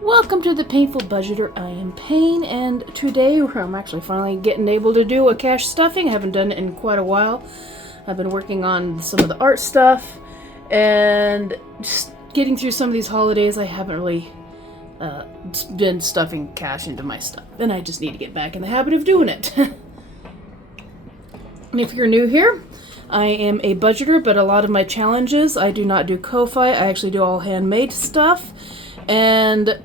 Welcome to the Painful Budgeter. I am Payne, and today I'm actually finally getting able to do a cash stuffing. I haven't done it in quite a while. I've been working on some of the art stuff, and just getting through some of these holidays. I haven't really been stuffing cash into my stuff, and I just need to get back in the habit of doing it. And if you're new here, I am a budgeter, but a lot of my challenges, I do not do Ko-Fi. I actually do all handmade stuff. And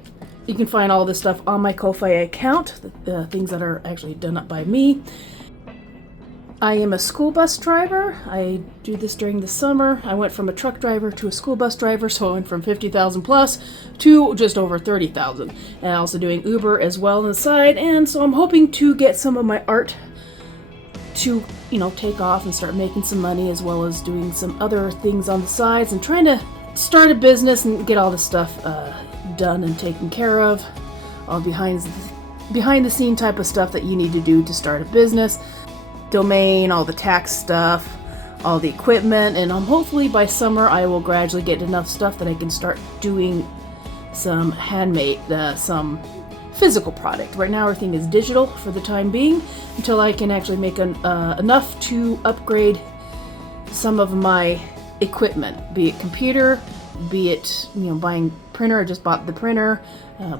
you can find all this stuff on my Ko-Fi account, the things that are actually done up by me. I am a school bus driver. I do this during the summer. I went from a truck driver to a school bus driver, so I went from 50,000 plus to just over 30,000. And I'm also doing Uber as well on the side, and so I'm hoping to get some of my art to, take off and start making some money, as well as doing some other things on the sides and trying to start a business and get all this stuff done and taken care of, all behind the scene type of stuff that you need to do to start a business, domain, all the tax stuff, all the equipment, and hopefully by summer I will gradually get enough stuff that I can start doing some handmade, some physical product. Right now everything is digital for the time being until I can actually make enough to upgrade some of my equipment, be it computer, be it buying printer. I just bought the printer,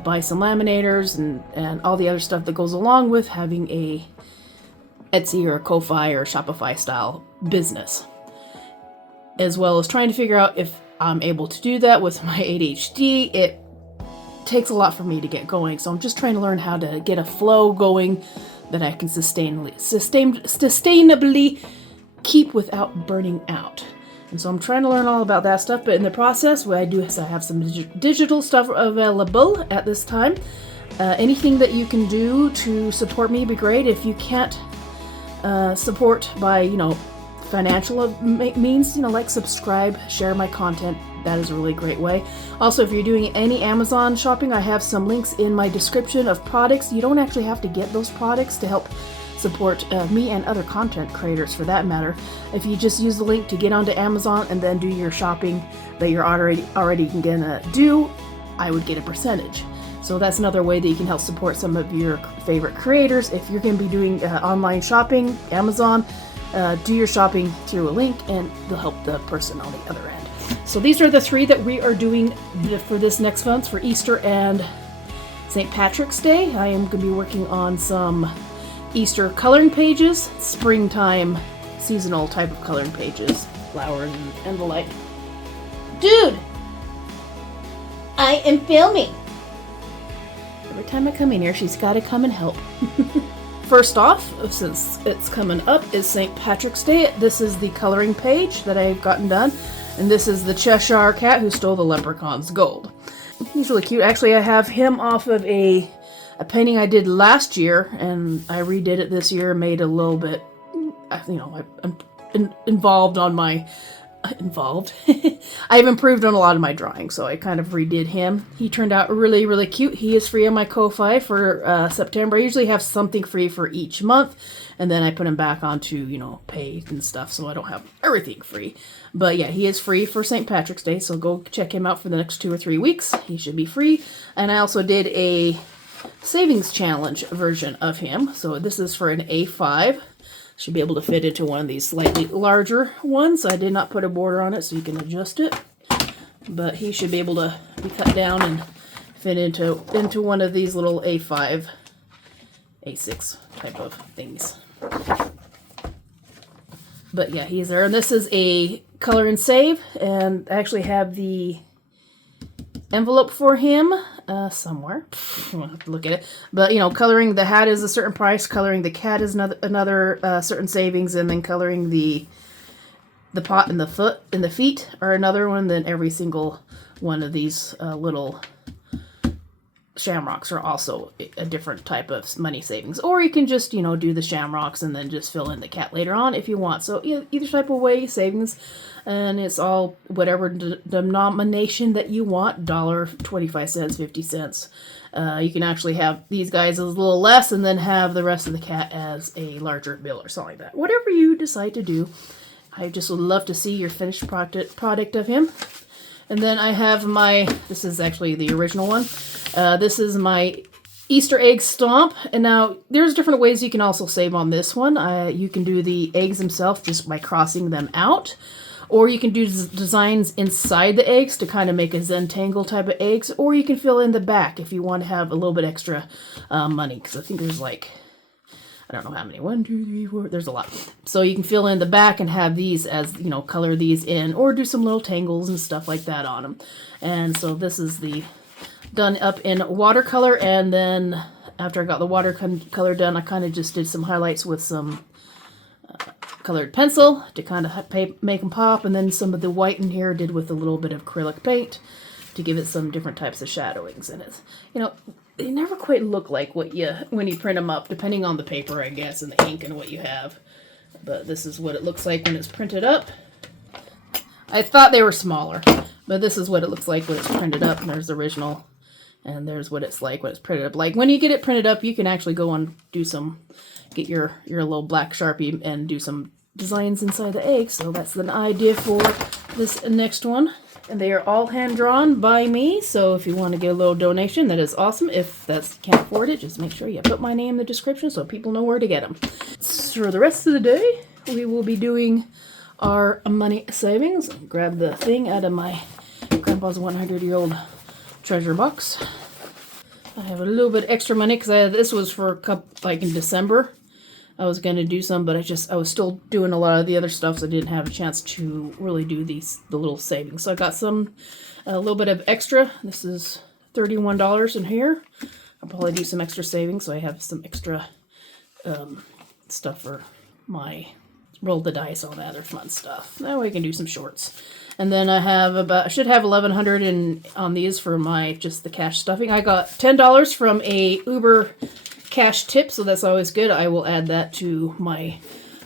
buy some laminators and all the other stuff that goes along with having a Etsy or a Ko-Fi or Shopify style business, as well as trying to figure out if I'm able to do that with my ADHD. It takes a lot for me to get going, so I'm just trying to learn how to get a flow going that I can sustainably keep without burning out. And so I'm trying to learn all about that stuff, but in the process, what I do is I have some digital stuff available at this time. Anything that you can do to support me would be great. If you can't support by, financial means, like subscribe, share my content. That is a really great way. Also, if you're doing any Amazon shopping, I have some links in my description of products. You don't actually have to get those products to help support me and other content creators for that matter. If you just use the link to get onto Amazon and then do your shopping that you're already gonna do, I would get a percentage. So that's another way that you can help support some of your favorite creators. If you're gonna be doing online shopping, Amazon, do your shopping through a link and they'll help the person on the other end. So these are the three that we are doing for this next month, for Easter and St. Patrick's Day. I am gonna be working on some Easter coloring pages, springtime seasonal type of coloring pages, flowers and the like. Dude! I am filming! Every time I come in here, she's gotta come and help. First off, since it's coming up, is St. Patrick's Day. This is the coloring page that I've gotten done, and this is the Cheshire Cat who stole the leprechaun's gold. He's really cute. Actually, I have him off of a painting I did last year, and I redid it this year, made a little bit, I'm involved on my, I've improved on a lot of my drawing, so I kind of redid him. He turned out really, really cute. He is free on my Ko-Fi for September. I usually have something free for each month, and then I put him back onto, paid and stuff, so I don't have everything free. But yeah, he is free for St. Patrick's Day, so go check him out for the next 2 or 3 weeks. He should be free. And I also did a savings challenge version of him. So this is for an A5. Should be able to fit into one of these slightly larger ones. I did not put a border on it so you can adjust it. But he should be able to be cut down and fit into one of these little A5, A6 type of things. But yeah, he's there. And this is a color and save. And I actually have the envelope for him somewhere. I'll have to look at it. But coloring the hat is a certain price, coloring the cat is another certain savings, and then coloring the pot and the feet are another one. Then every single one of these little shamrocks are also a different type of money savings. Or you can just do the shamrocks and then just fill in the cat later on if you want. So either type of way, savings. And it's all whatever denomination that you want, $1, 25 cents, 50 cents. You can actually have these guys a little less and then have the rest of the cat as a larger bill or something like that. Whatever you decide to do. I just would love to see your finished product of him. And then I have my, this is actually the original one. This is my Easter egg stomp. And now there's different ways you can also save on this one. You can do the eggs themselves just by crossing them out. Or you can do designs inside the eggs to kind of make a Zentangle type of eggs. Or you can fill in the back if you want to have a little bit extra money. Because I think there's like, I don't know how many. 1, 2, 3, 4. There's a lot. So you can fill in the back and have these as, you know, color these in. Or do some little tangles and stuff like that on them. And so this is the done up in watercolor. And then after I got the watercolor done, I kind of just did some highlights with some colored pencil to kind of make them pop, and then some of the white in here did with a little bit of acrylic paint to give it some different types of shadowings in it. You know, they never quite look like what when you print them up, depending on the paper, I guess, and the ink and what you have. But this is what it looks like when it's printed up. I thought they were smaller, but this is what it looks like when it's printed up. And there's the original, and there's what it's like when it's printed up. Like when you get it printed up, you can actually go and do some, get your little black Sharpie and do some designs inside the egg. So that's an idea for this next one. And they are all hand drawn by me. So if you want to get a little donation, that is awesome. If that's can't afford it, just make sure you put my name in the description so people know where to get them. So for the rest of the day, we will be doing our money savings. Grab the thing out of my grandpa's 100-year-old treasure box. I have a little bit extra money because this was for a couple, like in December. I was going to do some, but I was still doing a lot of the other stuff, so I didn't have a chance to really do the little savings. So I got a little bit of extra. This is $31 in here. I'll probably do some extra savings, so I have some extra stuff for my roll the dice, all that other fun stuff. That way I can do some shorts. And then I should have $1,100 on these for just the cash stuffing. I got $10 from a Uber cash tip, so that's always good. I will add that to my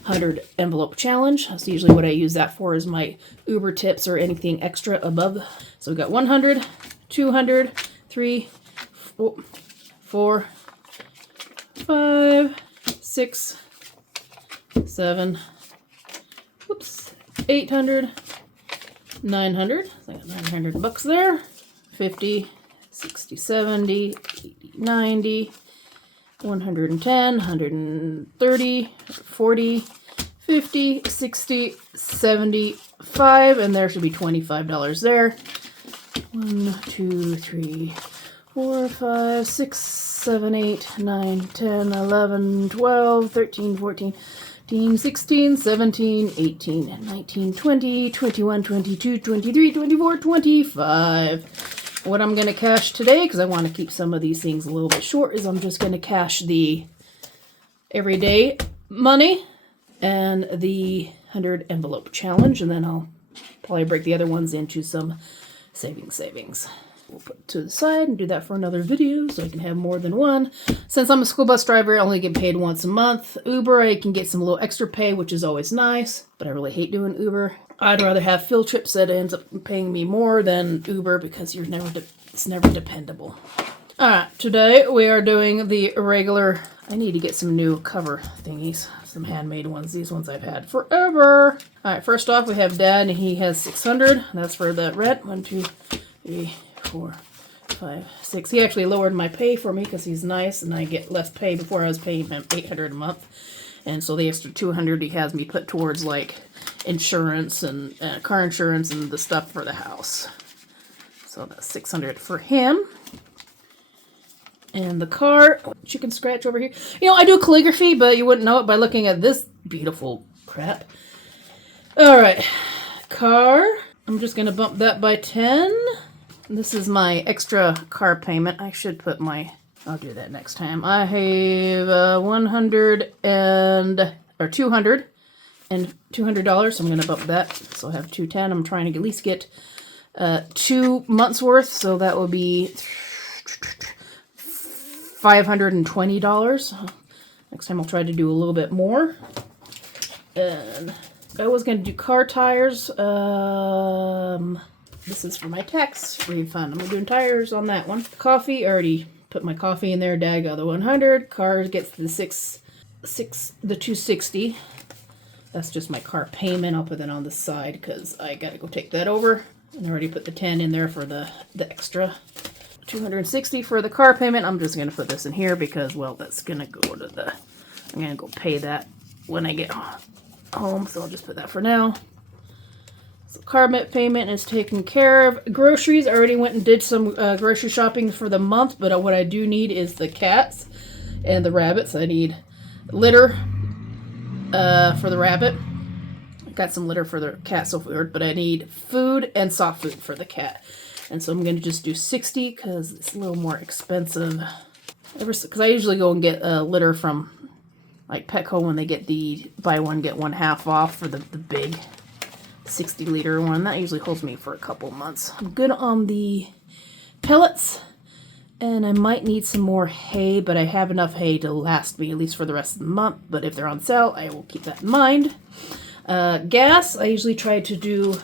100 envelope challenge. That's usually what I use that for, is my Uber tips or anything extra above. So we got 100, 200, 3, 4, 5, 6, 7, 800, 900. So I got $900 there. 50, 60, 70, 80, 90, 110, 130, 40, 50, 60, 75, and there should be $25 there. 1, 2, 3, 4, 5, 6, 7, 8, 9, 10, 11, 12, 13, 14, 15, 16, 17, 18, 19, 20, 21, 22, 23, 24, 25. What I'm going to cash today, because I want to keep some of these things a little bit short, is I'm just going to cash the everyday money and the 100 envelope challenge, and then I'll probably break the other ones into some savings. We'll put it to the side and do that for another video so I can have more than one. Since I'm a school bus driver, I only get paid once a month. Uber, I can get some little extra pay, which is always nice, but I really hate doing Uber. I'd rather have field trips that ends up paying me more than Uber, because it's never dependable. Alright, today we are doing the regular. I need to get some new cover thingies, some handmade ones. These ones I've had forever. Alright, first off we have Dad, and he has 600. That's for the rent. 1, 2, 3, 4, 5, 6. He actually lowered my pay for me because he's nice, and I get less pay. Before I was paying him $800 a month. And so the extra $200 he has me put towards like insurance and car insurance and the stuff for the house. So that's $600 for him. And the car, chicken scratch over here. You know, I do calligraphy, but you wouldn't know it by looking at this beautiful crap. All right, car. I'm just gonna bump that by 10. This is my extra car payment. I should put I'll do that next time. I have 100 or 200 and $200, so I'm going to bump that. So I have 210. I'm trying to at least get 2 months worth, so that will be $520. Next time I'll try to do a little bit more. And I was going to do car tires. This is for my tax refund. I'm doing tires on that one. Coffee, I already put my coffee in there. Dad got the 100. Car gets the 260. That's just my car payment. I'll put that on the side because I gotta go take that over. And I already put the 10 in there for the extra. $260 for the car payment. I'm just going to put this in here because, well, that's going to go to the... I'm going to go pay that when I get home, so I'll just put that for now. So car payment is taken care of. Groceries, I already went and did some grocery shopping for the month, but what I do need is the cats and the rabbits. I need litter for the rabbit. I got some litter for the cat so far, but I need food and soft food for the cat. And so I'm going to just do 60 because it's a little more expensive. Because I usually go and get litter from like Petco when they get the buy one get one half off for the big 60-liter one. That usually holds me for a couple months. I'm good on the pellets, and I might need some more hay, but I have enough hay to last me at least for the rest of the month. But if they're on sale, I will keep that in mind. Gas, I usually do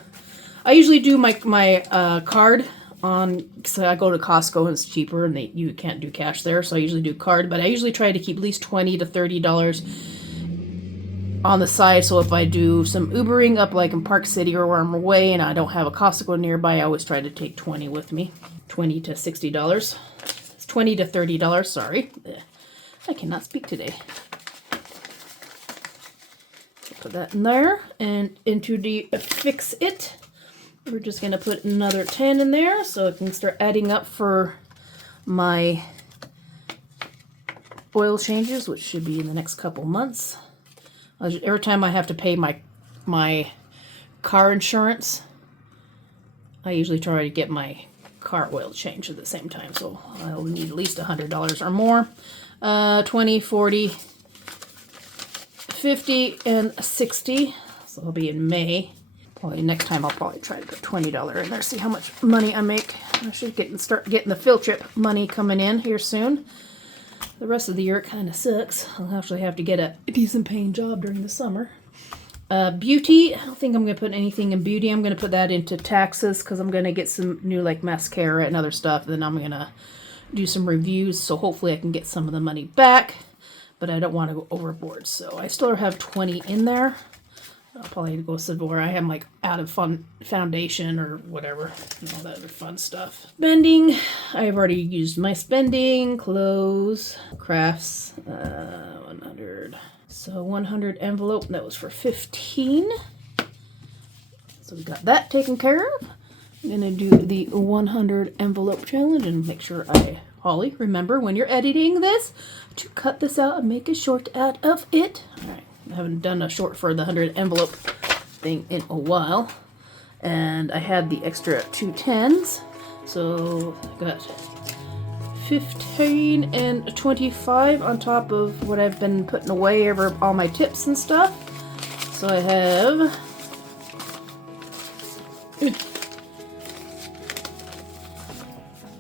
my card on, so I go to Costco and it's cheaper and you can't do cash there, so I usually do card, but I usually try to keep at least $20 to $30 on the side, so if I do some Ubering up like in Park City or where I'm away and I don't have a Costco nearby, I always try to take 20 with me. $20 to $60. It's $20 to $30, sorry. I cannot speak today. Put that in there, and into the fix it. We're just going to put another 10 in there so it can start adding up for my oil changes, which should be in the next couple months. Every time I have to pay my car insurance, I usually try to get my car oil changed at the same time. So I'll need at least $100 or more. 20, 40, 50, and 60. So I'll be in May. Probably next time I'll probably try to put $20 in there, see how much money I make. I should start getting the field trip money coming in here soon. The rest of the year it kind of sucks. I'll actually have to get a decent paying job during the summer. Beauty, I don't think I'm going to put anything in beauty. I'm going to put that into taxes because I'm going to get some new like mascara and other stuff. Then I'm going to do some reviews, so hopefully I can get some of the money back. But I don't want to go overboard, so I still have 20 in there. I'll probably go Sephora. I have like out of fun foundation or whatever, and all that other fun stuff. Spending, I've already used my spending. Clothes, crafts, 100. So 100 envelope, that was for 15. So we got that taken care of. I'm gonna do the 100 envelope challenge and make sure Holly, remember when you're editing this to cut this out and make a short out of it. All right. I haven't done a short for the 100 envelope thing in a while. And I had the extra 2 10s. So I got 15 and 25 on top of what I've been putting away over all my tips and stuff. So I have...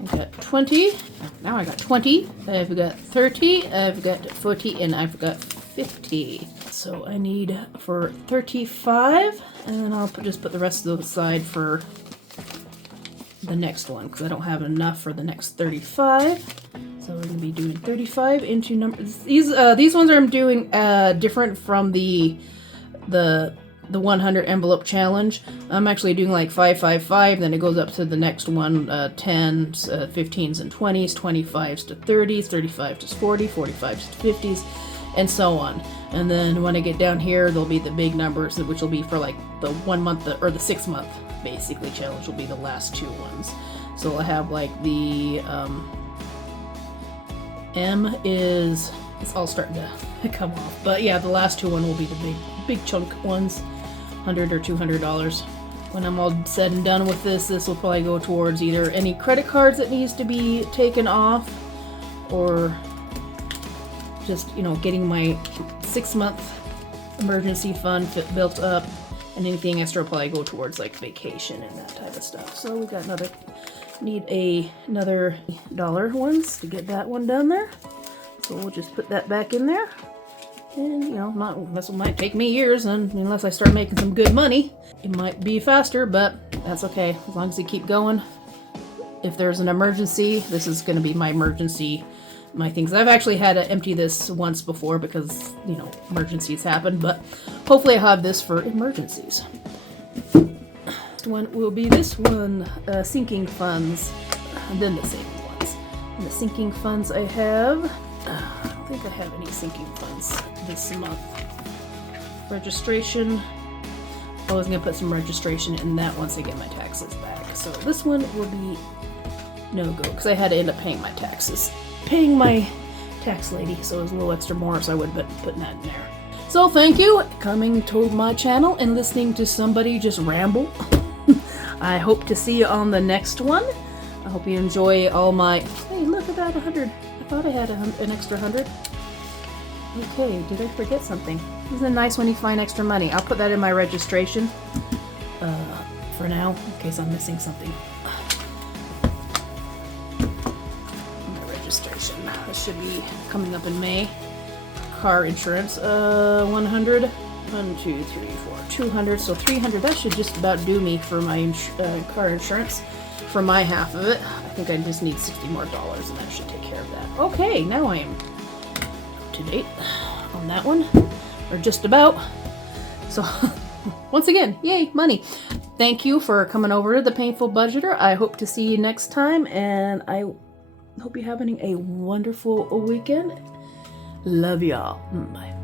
I got 20. Now I got 20. I've got 30. I've got 40. And I've got 50. So I need for 35, and then I'll just put the rest of those aside for the next one because I don't have enough for the next 35. So we're going to be doing 35 into numbers. These ones I'm doing different from the 100 envelope challenge. I'm actually doing like 5, 5, 5. Then it goes up to the next one, 10s, 15s, and 20s, 25s to 30s, 35s to 40, 45s to 50s. And so on. And then when I get down here, there'll be the big numbers, which will be for like the 1 month or the 6 month basically challenge will be the last 2 ones. So I'll have like the M is, it's all starting to come off. But yeah, the last 2 will be the big chunk ones, $100 or $200. When I'm all said and done with this will probably go towards either any credit cards that needs to be taken off, or just, getting my 6-month emergency fund built up, and anything extra will probably go towards like vacation and that type of stuff. So we got need another dollar ones to get that one done there. So we'll just put that back in there. And, this might take me years, and unless I start making some good money, it might be faster, but that's okay. As long as you keep going. If there's an emergency, this is going to be my emergency my things. I've actually had to empty this once before because, emergencies happen, but hopefully I have this for emergencies. one will be this one, sinking funds, and then the savings ones. And the sinking funds I have, I don't think I have any sinking funds this month. Registration, I was going to put some registration in that once I get my taxes back. So this one will be no-go, because I had to end up paying my taxes. Paying my tax lady, so it was a little extra more, so I would have been putting that in there. So thank you coming to my channel and listening to somebody just ramble. I hope to see you on the next one. I hope you enjoy all my... Hey, look at that, 100. I thought I had an extra 100. Okay, did I forget something? Isn't it nice when you find extra money? I'll put that in my registration for now, in case I'm missing something. My registration. This should be coming up in May. Car insurance, 100. 1, 2, 3, 4, 200. So 300. That should just about do me for my car insurance. For my half of it. I think I just need $60 more, and that should take care of that. Okay, now I am up to date on that one, or just about. So once again, yay, money. Thank you for coming over to the Painful Budgeter. I hope to see you next time, and I hope you're having a wonderful weekend. Love y'all. Bye.